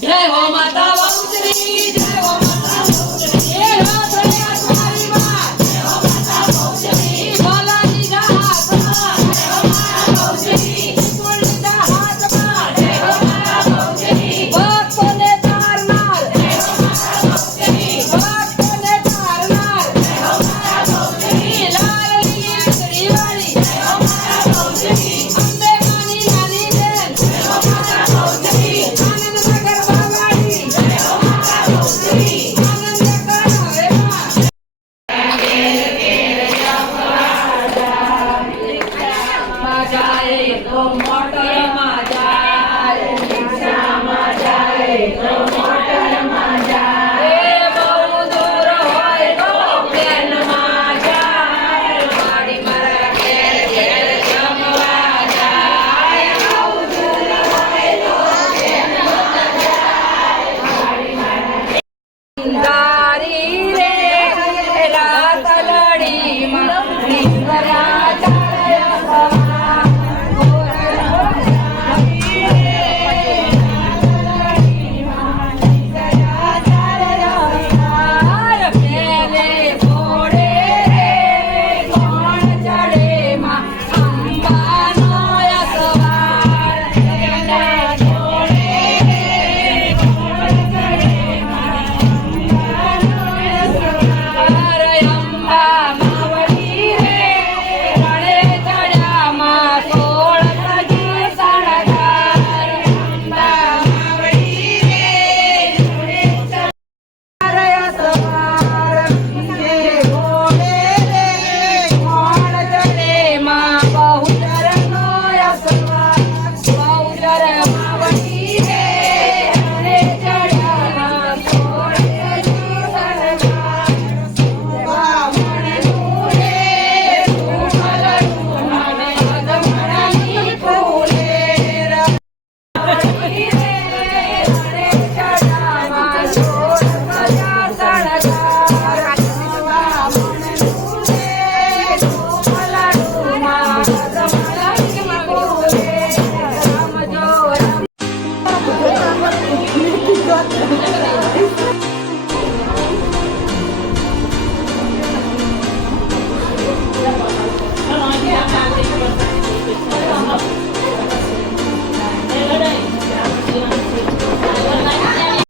જય હો માતા બહુચરી જય હો માતા બહુચરી એ હાથ રે તમારી માં જય હો માતા બહુચરી ભલાની ના હાથમાં જય હો માતા બહુચરી તુલની ના હાથમાં જય હો માતા બહુચરી ભક્તોને તારનાર જય હો માતા બહુચરી ભક્તોને તારનાર જય હો માતા બહુચરી લાલની આંગળી વાળી જય હો માતા બહુચરી અંબે માની નાની બેન જય હો માતા બહુચરી આનંદનગર બાવાડી જય હો માતા બહુચરી આનંદ કરાવે માં જાય તો મોટર માં